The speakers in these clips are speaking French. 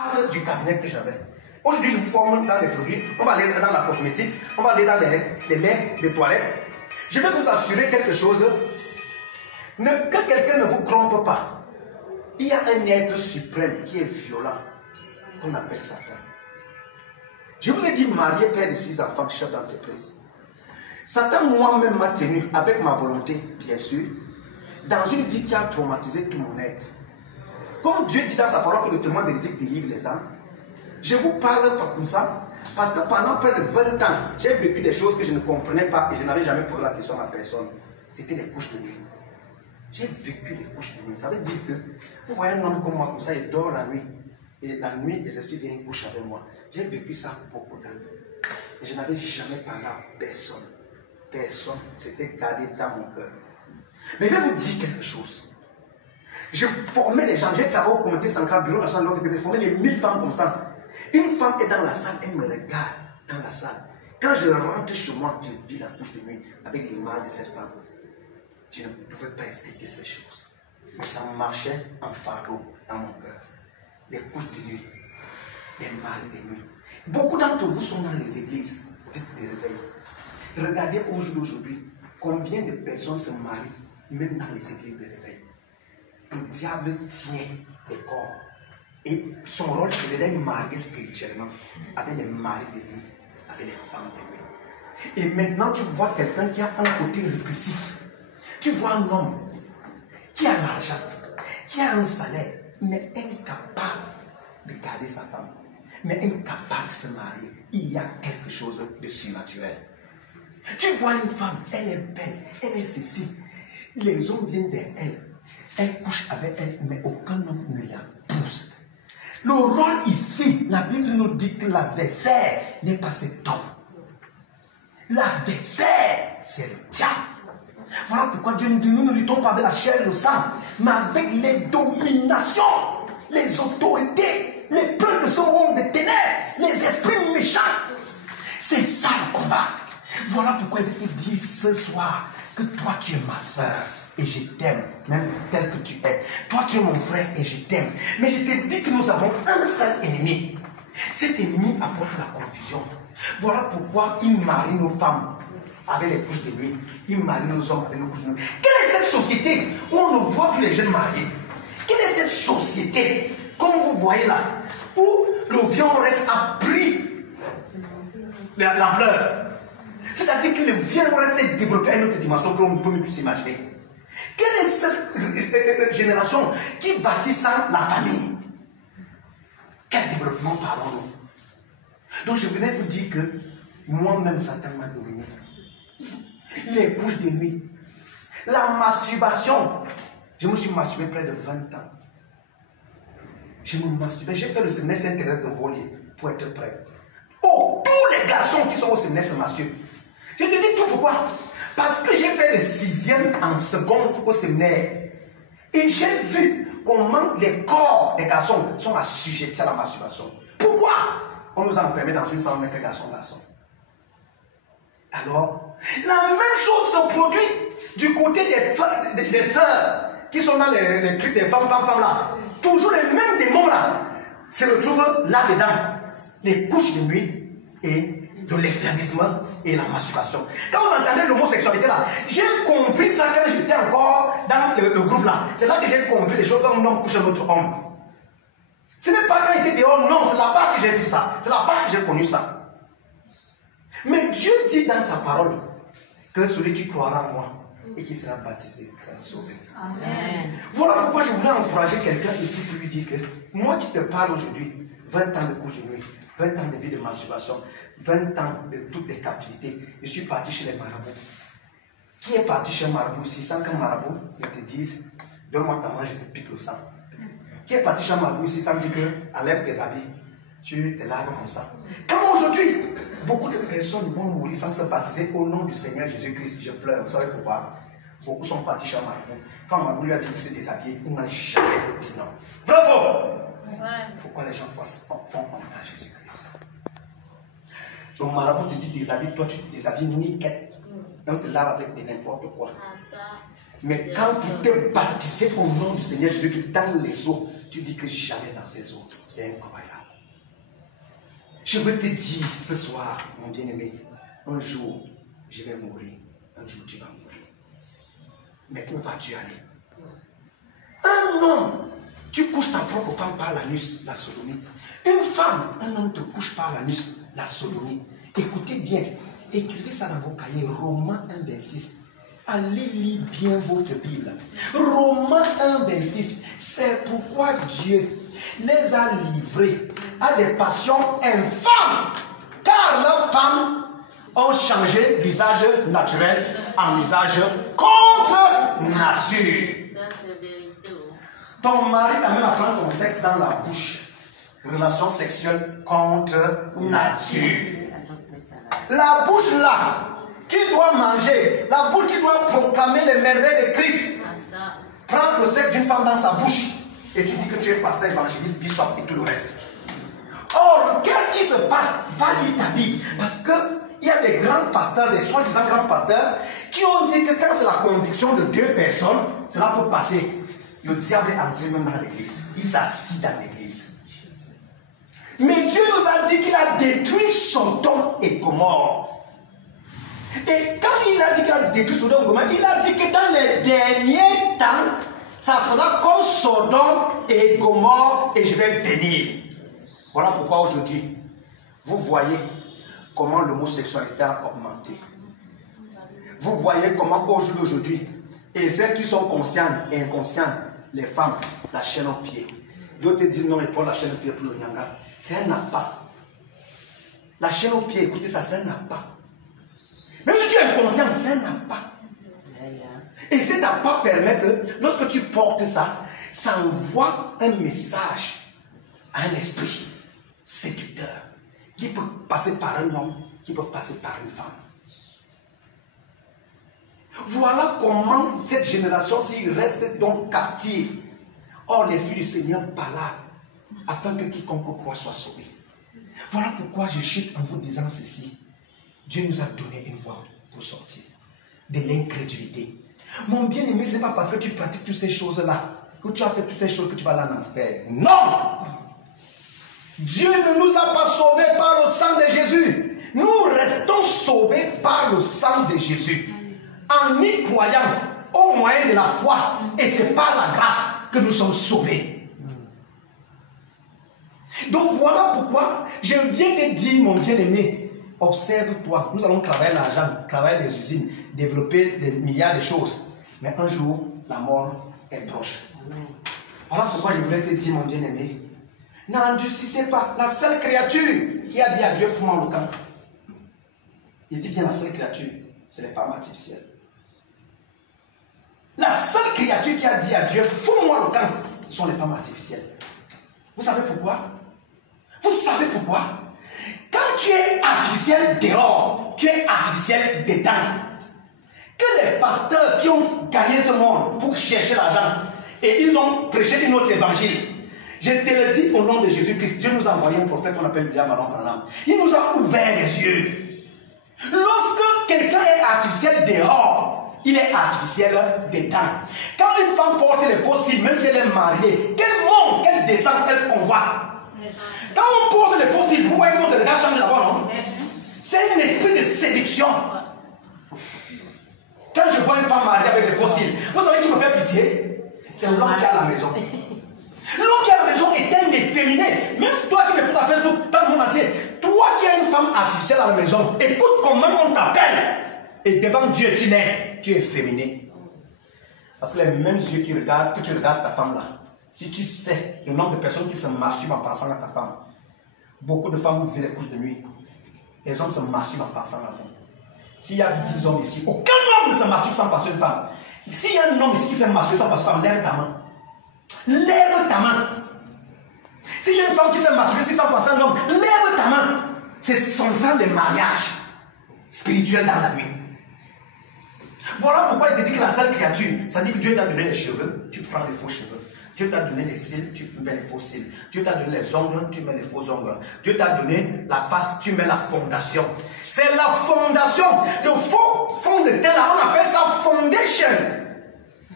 parle du cabinet que j'avais. Aujourd'hui, je vous forme dans les produits. On va aller dans la cosmétique. On va aller dans les laits, les toilettes. Je vais vous assurer quelque chose. Que quelqu'un ne vous trompe pas. Il y a un être suprême qui est violent, qu'on appelle Satan. Je vous ai dit, marié, père de 6 enfants, chef d'entreprise. Satan, moi-même, m'a tenu, avec ma volonté, bien sûr, dans une vie qui a traumatisé tout mon être. Comme Dieu dit dans sa parole que le témoin véridique délivre les âmes, je vous parle pas comme ça, parce que pendant près de 20 ans, j'ai vécu des choses que je ne comprenais pas et je n'avais jamais posé la question à personne. C'était les couches de nuit. J'ai vécu les couches de nuit. Ça veut dire que, vous voyez un homme comme moi, comme ça, il dort la nuit. Et la nuit, les esprits viennent coucher avec moi. J'ai vécu ça beaucoup d'années. Et je n'avais jamais parlé à personne. Personne. C'était gardé dans mon cœur. Mais je vais vous dire quelque chose. Je formais les gens. J'ai travaillé au comité central, bureau national, je formais les 1000 femmes comme ça. Une femme est dans la salle, elle me regarde dans la salle. Quand je rentre chez moi, je vis la couche de nuit avec l'image de cette femme. Je ne pouvais pas expliquer ces choses. Mais ça marchait en fardeau dans mon cœur. Des couches de nuit, des mâles de nuit. Beaucoup d'entre vous sont dans les églises, dites des réveils. Regardez aujourd'hui combien de personnes se marient, même dans les églises de réveil. Le diable tient les corps. Et son rôle, c'est de les marier spirituellement avec les maris de nuit, avec les femmes de nuit. Et maintenant, tu vois quelqu'un qui a un côté répulsif. Tu vois un homme qui a l'argent, qui a un salaire, mais incapable de garder sa femme, mais incapable de se marier. Il y a quelque chose de surnaturel. Tu vois une femme, elle est belle, elle est ceci. Les hommes viennent vers elle, elle couche avec elle, mais aucun homme ne la pousse. Le rôle ici, la Bible nous dit que l'adversaire n'est pas cet homme. L'adversaire, c'est le diable. Voilà pourquoi Dieu nous dit, nous ne luttons pas avec la chair et le sang, mais avec les dominations, les autorités, les peuples de ce monde de ténèbres, les esprits méchants. C'est ça le combat. Voilà pourquoi il te dit ce soir que toi tu es ma soeur et je t'aime, même tel que tu es. Toi tu es mon frère et je t'aime. Mais je te dis que nous avons un seul ennemi. Cet ennemi apporte la confusion. Voilà pourquoi il marie nos femmes avec les couches de nuit. Il marie nos hommes avec nos couches de nuit. Quelle est cette société où on ne voit plus les jeunes mariés? Quelle est cette société, comme vous voyez là, où le viol reste à prix de l'ampleur? C'est-à-dire que le viol reste développé à une autre dimension que l'on ne peut même plus s'imaginer. Quelle est cette génération qui bâtit sans la famille? Quel développement parlons-nous? Donc je venais vous dire que moi-même Satan m'a dominé. Les couches de nuit, la masturbation. Je me suis masturbé près de 20 ans. Je me masturbais, j'ai fait le semestre Sainte-Thérèse de Volier pour être prêt. Oh, tous les garçons qui sont au semestre se masturbent. Je te dis tout pourquoi. Parce que j'ai fait le 6e en seconde au séminaire. Et j'ai vu comment les corps des garçons sont assujettis à la masturbation. Pourquoi? On nous a enfermés dans une salle avec garçon. Alors, la même chose se produit du côté des sœurs qui sont dans les trucs des femmes là. Toujours les mêmes démons là se retrouvent là-dedans. Les couches de nuit et de l'extrémisme et la masturbation. Quand vous entendez l'homosexualité là, j'ai compris ça quand j'étais encore dans le groupe là. C'est là que j'ai compris les choses quand un homme couche un autre homme. Ce n'est pas quand il était dehors, non, c'est là-bas que j'ai vu ça. C'est là-bas que j'ai connu ça. Mais Dieu dit dans sa parole que celui qui croira en moi et qui sera baptisé sera sauvé. Amen. Voilà pourquoi je voulais encourager quelqu'un ici pour lui dire que moi qui te parle aujourd'hui, 20 ans de couche de nuit, 20 ans de vie de masturbation, 20 ans de toutes les captivités, je suis parti chez les marabouts. Qui est parti chez un marabout ici sans qu'un marabout ne te dise donne-moi ta main, je te pique le sang? Qui est parti chez un marabout ici sans dire que enlève tes habits, tu te laves comme ça? Quand aujourd'hui, beaucoup de personnes vont mourir sans se baptiser au nom du Seigneur Jésus-Christ, je pleure. Vous savez pourquoi? Beaucoup sont partis chez un marabout. Quand un marabout lui a dit de se déshabiller, il n'a jamais dit non. Bravo! Pourquoi les gens font honte à Jésus-Christ? Donc marabout te dit déshabille, toi tu te déshabilles nickel. On te lave avec n'importe quoi. Mais quand tu te baptisais au nom du Seigneur Jésus dans les eaux, tu dis que jamais dans ces eaux. C'est incroyable. Je veux te dire ce soir, mon bien-aimé, un jour, je vais mourir. Un jour, tu vas mourir. Mais où vas-tu aller? Un homme, tu couches ta propre femme par l'anus, la sodomie. Une femme, un homme te couche par l'anus, la sodomie. Écoutez bien, écrivez ça dans vos cahiers, Romains 1, 26. Allez lire bien votre Bible. Romains 1, 26. C'est pourquoi Dieu les a livrés à des passions infâmes, car leurs femmes ont changé l'usage naturel en usage contre nature. Ton mari t'amène à prendre ton sexe dans la bouche. Relation sexuelle contre nature. La bouche là, qui doit manger, la bouche qui doit proclamer les merveilles de Christ, prends le sexe d'une femme dans sa bouche et tu dis que tu es pasteur, évangéliste, bishop et tout le reste. Or, qu'est-ce qui se passe? Va lire ta Bible. Parce qu'il y a des grands pasteurs, des soi-disant grands pasteurs, qui ont dit que quand c'est la conviction de 2 personnes, cela peut passer. Le diable est entré même dans l'église. Il s'assit dans l'église. Mais Dieu nous a dit qu'il a détruit Sodome et Gomorrhe. Et quand il a dit qu'il a détruit Sodome et Gomorrhe, il a dit que dans les derniers temps, ça sera comme Sodome et Gomorrhe et je vais venir. Voilà pourquoi aujourd'hui, vous voyez comment l'homosexualité a augmenté. Vous voyez comment aujourd'hui, et celles qui sont conscientes et inconscientes, les femmes, la chaîne au pied. D'autres te disent non, ils prennent la chaîne au pied pour le nyanga. C'est un appât. La chaîne au pied, écoutez ça, c'est un appât. Même si tu es inconscient, c'est un appât. Et cet appât permet que, lorsque tu portes ça, ça envoie un message à un esprit séducteur qui peut passer par un homme, qui peut passer par une femme. Voilà comment cette génération-ci reste donc captive. Or, l'Esprit du Seigneur parle afin que quiconque croit soit sauvé. Voilà pourquoi je chute en vous disant ceci. Dieu nous a donné une voie pour sortir de l'incrédulité. Mon bien-aimé, ce n'est pas parce que tu pratiques toutes ces choses-là, que tu as fait toutes ces choses que tu vas aller en enfer. Non! Dieu ne nous a pas sauvés par le sang de Jésus. Nous restons sauvés par le sang de Jésus. En y croyant au moyen de la foi. Et c'est par la grâce que nous sommes sauvés. Donc voilà pourquoi je viens te dire, mon bien-aimé, observe-toi. Nous allons travailler l'argent, travailler des usines, développer des milliards de choses. Mais un jour, la mort est proche. Voilà pourquoi je voulais te dire, mon bien-aimé, n'endurcissez pas. La seule créature qui a dit à Dieu, fous-moi le camp. Il dit bien la seule créature, c'est les femmes artificielles. La seule créature qui a dit à Dieu, fous-moi le camp, ce sont les femmes artificielles. Vous savez pourquoi? Vous savez pourquoi? Quand tu es artificiel dehors, tu es artificiel dedans. Que les pasteurs qui ont gagné ce monde pour chercher l'argent et ils ont prêché une autre évangile, je te le dis au nom de Jésus-Christ, Dieu nous a envoyé un prophète qu'on appelle William Aron Branham. Il nous a ouvert les yeux. Lorsque quelqu'un est artificiel dehors, il est artificiel dedans. Quand une femme porte les faux cils, même si elle est mariée, quel monde, quelle descente elle convoite. Quand on pose les faux cils, vous voyez que le regard change d'abord, non? C'est un esprit de séduction. Quand je vois une femme mariée avec les faux cils, vous savez qui me fait pitié? C'est l'homme qui est à la maison. L'homme qui est à la maison est un efféminé. Même si toi qui m'écoutes à Facebook, dans le monde entier, toi qui as une femme artificielle à la maison, écoute comment on t'appelle. Et devant Dieu, tu es efféminé. Parce que les mêmes yeux qui regardent, que tu regardes ta femme là, si tu sais le nombre de personnes qui se masturbent en pensant à ta femme, beaucoup de femmes vous vivez les couches de nuit. Les hommes se masturbent en pensant à vous. S'il y a 10 hommes ici, aucun homme ne se masturbe sans penser à une femme. S'il y a un homme ici qui se masturbe sans penser à une femme, lève ta main. Lève ta main. S'il y a une femme qui s'est masturbée sans penser à un homme, lève ta main. C'est son sang de mariage spirituel dans la nuit. Voilà pourquoi il te dit que la seule créature, ça dit que Dieu t'a donné les cheveux, tu prends les faux cheveux. Dieu t'a donné les cils, tu mets les faux cils. Dieu t'a donné les ongles, tu mets les faux ongles. Dieu t'a donné la face, tu mets la fondation. C'est la fondation. Le faux fond de terre, on appelle ça foundation.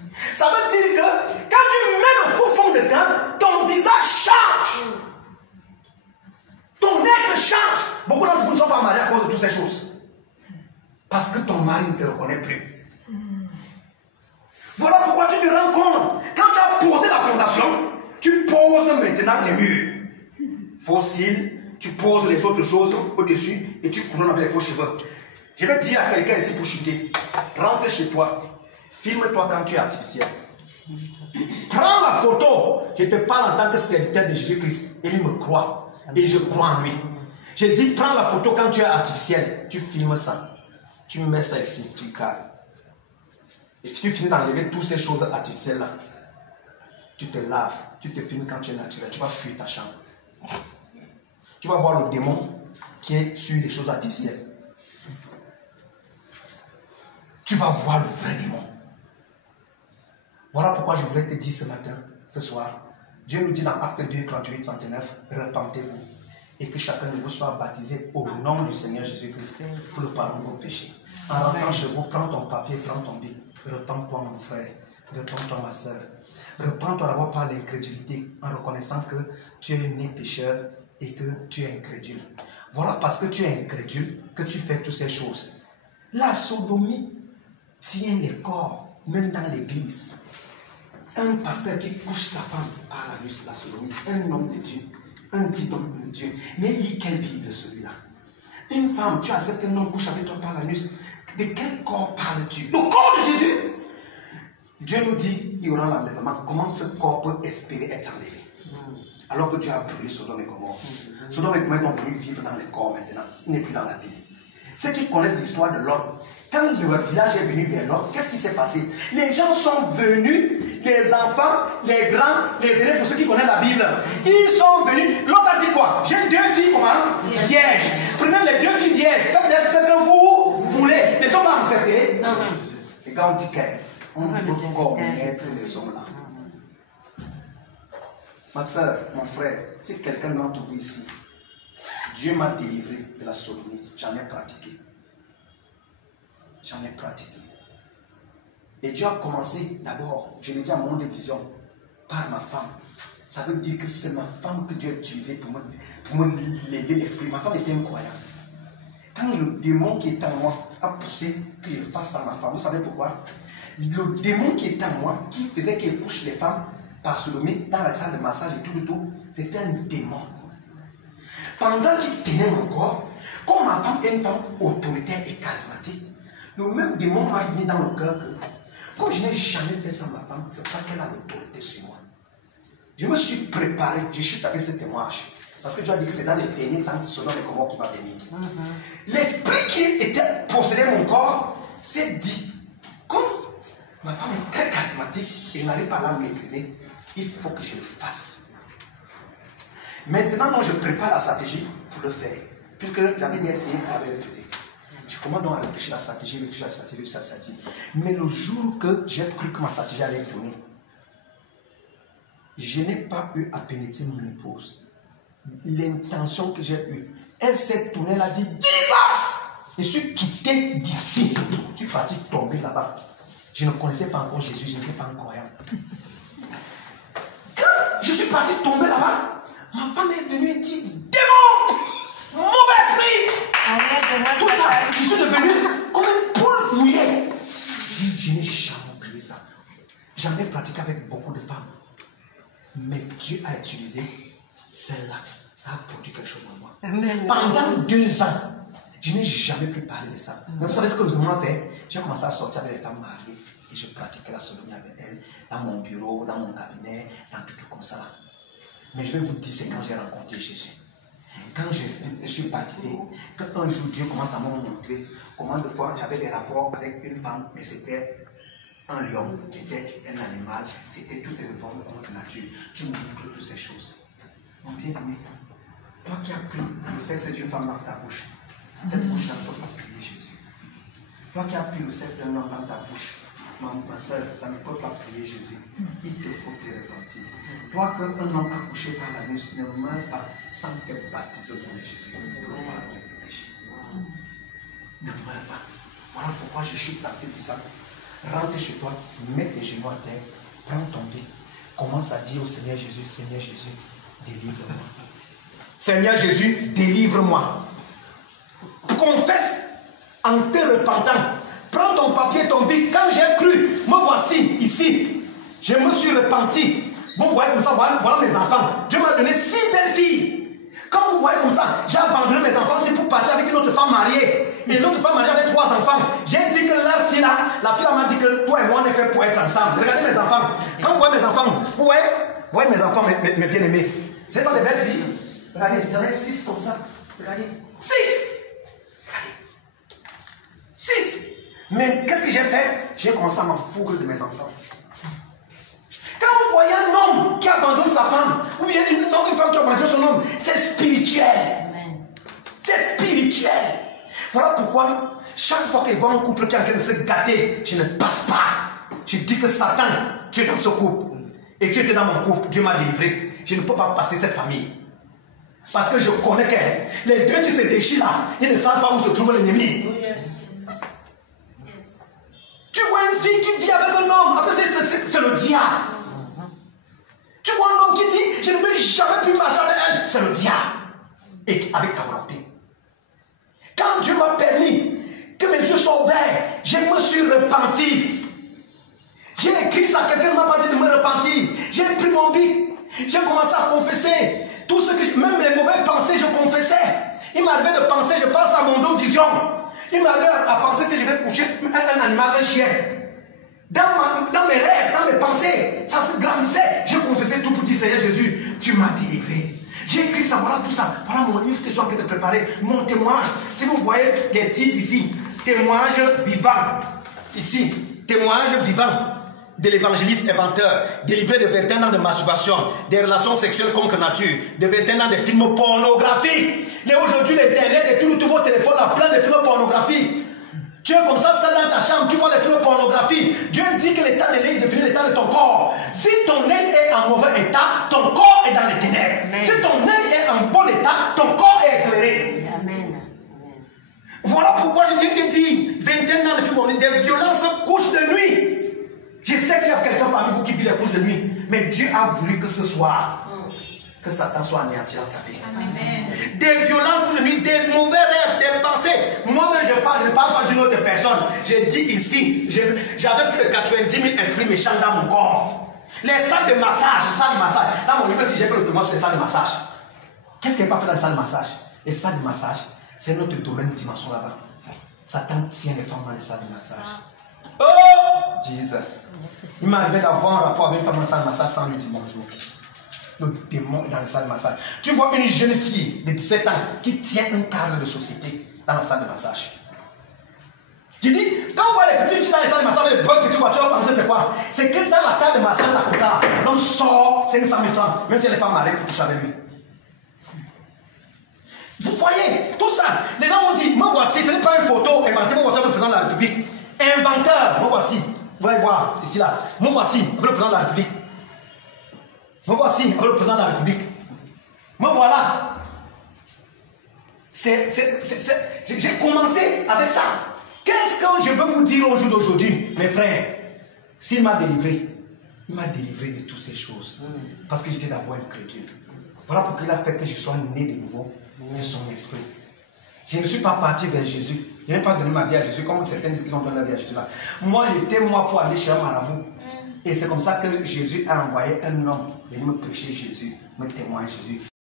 Ça veut dire que quand tu mets le faux fond de teint, ton visage change. Ton être change. Beaucoup d'entre vous ne sont pas mariés à cause de toutes ces choses. Parce que ton mari ne te reconnaît plus. Voilà pourquoi tu te rends compte. Quand tu as posé la fondation, tu poses maintenant les murs. Fossiles, tu poses les autres choses au-dessus et tu couronnes avec les faux cheveux. Je vais dire à quelqu'un ici pour chuter. Rentre chez toi. Filme-toi quand tu es artificiel. Prends la photo. Je te parle en tant que serviteur de Jésus-Christ. Et il me croit. Et je crois en lui. Je dis, prends la photo quand tu es artificiel. Tu filmes ça. Tu mets ça ici. Tu calmes. Et si tu finis d'enlever toutes ces choses artificielles-là, tu te laves. Tu te filmes quand tu es naturel. Tu vas fuir ta chambre. Tu vas voir le démon qui est sur les choses artificielles. Tu vas voir le vrai démon. Voilà pourquoi je voulais te dire ce matin, ce soir. Dieu nous dit dans Acte 2, 38, 39, repentez-vous et que chacun de vous soit baptisé au nom du Seigneur Jésus-Christ pour le pardon de vos péchés. En rentrant chez vous, prends ton papier, prends ton bic. Repends-toi mon frère, repends-toi ma soeur. Repends-toi d'abord par l'incrédulité en reconnaissant que tu es né pécheur et que tu es incrédule. Voilà parce que tu es incrédule que tu fais toutes ces choses. La sodomie tient les corps, même dans l'église. Un pasteur qui couche sa femme par la nuit, c'est la sodomie. Un homme de Dieu, un dit homme de Dieu. Mais lis quelle Bible celui-là? Une femme, tu acceptes qu'un homme couche avec toi par la nuit. De quel corps parles-tu? Le corps de Jésus. Dieu nous dit, il y aura l'enlèvement. Comment ce corps peut espérer être enlevé? Alors que Dieu a brûlé Sodome et Gomorrhe. Sodome et Gomorrhe sont venus vivre dans les corps maintenant. Il n'est plus dans la ville. Ceux qui connaissent l'histoire de Lot, quand le village est venu vers Lot, qu'est-ce qui s'est passé? Les gens sont venus, les enfants, les grands, les aînés, pour ceux qui connaissent la Bible. Ils sont venus. Lot a dit quoi? J'ai deux filles comment? Vierges. Prenez les deux filles vierges. Faites ce que vous voulez. Les hommes l'ont accepté. Et quand on dit qu'on peut connaître les hommes là. Ma soeur, mon frère, si quelqu'un d'entre vous ici, Dieu m'a délivré de la sodomie, j'en ai pratiqué. J'en ai pratiqué. Et Dieu a commencé d'abord, je l'ai dit à mon vision, par ma femme. Ça veut dire que c'est ma femme que Dieu a utilisée pour me lever l'esprit. Ma femme était incroyable. Quand le démon qui est en moi a poussé que je fasse à ma femme, vous savez pourquoi? Le démon qui est en moi, qui faisait qu'elle couche les femmes par sodomie dans la salle de massage et tout, c'était un démon. Pendant qu'il tenait mon corps, comme ma femme est une femme autoritaire et charismatique, le même démon m'a mis dans le cœur que, comme je n'ai jamais fait ça à ma femme, c'est pas qu'elle a l'autorité sur moi. Je me suis préparé, je chute avec ce témoignage. Parce que Dieu a dit que c'est dans les derniers temps, selon les commandes qui m'a béni. L'esprit qui était possédé mon corps s'est dit, comme ma femme est très charismatique et je n'arrive pas à la maîtriser, il faut que je le fasse. Maintenant, je prépare la stratégie pour le faire. Puisque j'avais essayé, j'avais refusé. Je commence donc à réfléchir à la stratégie, Mais le jour que j'ai cru que ma stratégie allait tourner, je n'ai pas eu à pénétrer mon épouse. L'intention que j'ai eue, elle s'est tournée, elle a dit 10 ans. Je suis quitté d'ici. Je suis parti tomber là-bas. Je ne connaissais pas encore Jésus, je n'étais pas un croyant. Quand je suis parti tomber là-bas, ma femme est venue et dit démon, mauvais esprit. Tout ça, je suis devenu comme une poule mouillée. Je n'ai jamais oublié ça. J'en ai pratiqué avec beaucoup de femmes. Mais Dieu a utilisé celle-là. Ça a produit quelque chose en moi. Amen. Pendant 2 ans, je n'ai jamais pu parler de ça. Mais vous savez ce que le moment fait? J'ai commencé à sortir avec les femmes mariées et je pratiquais la sodomie avec elles dans mon bureau, dans mon cabinet, dans tout comme ça. Mais je vais vous dire, c'est quand j'ai rencontré Jésus. Quand je suis baptisé, quand un jour Dieu commence à me montrer comment de fois j'avais des rapports avec une femme, mais c'était un lion, c'était un animal, c'était toutes ces formes de notre nature. Tu me montres toutes ces choses. Mon bien-aimé, toi qui as pris le sexe d'une femme dans ta bouche, cette bouche-là ne peut pas prier Jésus. Toi qui as pris le sexe d'un homme dans ta bouche, ma soeur, ça ne peut pas prier Jésus. Il te faut te repentir. Toi qu'un homme a couché par la nuit, ne meurs pas sans te baptiser au nom de Jésus. Pour le pardon de tes péchés. Ne meurs pas. Voilà pourquoi je chute dans tes disciples. rentre chez toi, mets tes genoux à terre, prends ton pied, commence à dire au Seigneur Jésus, Seigneur Jésus, délivre-moi. Seigneur Jésus, délivre-moi. Confesse en te repentant. Prends ton papier, ton bic. Quand j'ai cru, me voici ici. Je me suis repenti. Vous voyez comme ça, voilà mes enfants. Dieu m'a donné 6 belles filles. Quand vous voyez comme ça, j'ai abandonné mes enfants, c'est pour partir avec une autre femme mariée. Et l'autre femme mariée avait 3 enfants. J'ai dit que là, si là, la fille m'a dit que toi et moi, on est fait pour être ensemble. Regardez mes enfants. Quand vous voyez mes enfants, vous voyez mes enfants, mes bien-aimés. Ce n'est pas des belles filles. Regardez, j'en ai 6 comme ça. Regardez. 6. Regardez. 6. Mais qu'est-ce que j'ai fait? J'ai commencé à m'en foutre de mes enfants. Quand vous voyez un homme qui abandonne sa femme, ou bien une femme qui abandonne son homme, c'est spirituel. C'est spirituel. Voilà pourquoi, chaque fois qu'il voit un couple qui est en train de se gâter, je ne passe pas. Je dis que Satan, tu es dans ce couple. Et tu étais dans mon couple, Dieu m'a délivré. Je ne peux pas passer cette famille. Parce que je connais que les deux qui se déchirent là, ils ne savent pas où se trouve l'ennemi. Tu vois une fille qui vit avec un homme, après c'est le diable. Tu vois un homme qui dit, je ne veux jamais plus marcher avec elle, c'est le diable. Et avec ta volonté. Quand Dieu m'a permis que mes yeux soient ouverts, je me suis repenti. J'ai écrit ça, quelqu'un m'a pas dit de me repentir. J'ai pris mon bic, j'ai commencé à confesser. Tout ce que, même mes mauvaises pensées, je confessais. Il m'arrivait de penser, je passe à mon dos vision. Il m'arrivait à penser que je vais coucher un animal, un chien. Dans mes rêves, dans mes pensées, ça se grandissait. Je confessais tout pour dire, Seigneur Jésus, tu m'as délivré. J'ai écrit ça, voilà tout ça. Voilà mon livre que je suis en train de préparer, mon témoignage. Si vous voyez les titres ici, témoignage vivant. Ici, témoignage vivant de l'évangéliste inventeur, délivré de 21 ans de masturbation, des relations sexuelles contre nature, de 21 ans de films pornographiques. Et aujourd'hui, l'internet et tout vos téléphones là, plein de films pornographiques. Tu es comme ça, seul dans ta chambre, tu vois les films pornographiques. Dieu dit que l'état de l'œil définit l'état de ton corps. Si ton œil est en mauvais état, ton corps est dans les ténèbres. Amen. Si ton œil est en bon état, ton corps est éclairé. Amen. Voilà pourquoi je viens de dire 21 ans de films pornographiques, des violences couches de nuit. Je sais qu'il y a quelqu'un parmi vous qui vit les couches de nuit, mais Dieu a voulu que ce soir, que Satan soit anéanti dans ta vie. Amen. Des violences couches de nuit, des mauvais rêves, des pensées. Moi-même, je ne parle pas d'une autre personne. Je dis ici, j'avais plus de 90 000 esprits méchants dans mon corps. Les salles de massage, Dans mon livre, si j'ai fait le témoignage sur les salles de massage. Qu'est-ce qui n'est pas fait dans les salles de massage? Les salles de massage, c'est notre domaine de dimension là-bas. Satan tient les femmes dans les salles de massage. Oh, Jesus. Il m'arrivait d'avoir un rapport avec une femme dans la salle de massage sans lui dire bonjour. Le démon est dans la salle de massage. Tu vois une jeune fille de 17 ans qui tient un cadre de société dans la salle de massage. Je dis, quand vous voyez les petites filles dans les salles de massage avec les bonnes petites voitures, vous pensez c'est quoi? C'est que dans la table de massage, là, comme ça, l'homme sort 500 000 francs, même si les femmes mariées pour coucher avec lui. Vous voyez tout ça? Les gens m'ont dit, moi voici, ce n'est pas une photo inventée, moi voici le président de la République. Inventeur, moi voici. Vous allez voir, ici là. Moi voici, le président de la République. Me voici, le président de la République. Me voilà. J'ai commencé avec ça. Qu'est-ce que je veux vous dire au jour d'aujourd'hui, mes frères? S'il m'a délivré, il m'a délivré de toutes ces choses. Parce que j'étais d'abord un chrétien. Voilà pourquoi il a fait que je sois né de nouveau de son esprit. Je ne suis pas parti vers Jésus. Je n'ai pas donné ma vie à Jésus comme certains disent qu'ils ont donné la vie à Jésus là. Moi, j'étais moi pour aller chez un marabout. Et c'est comme ça que Jésus a envoyé un homme venir me prêcher Jésus, me témoigner Jésus.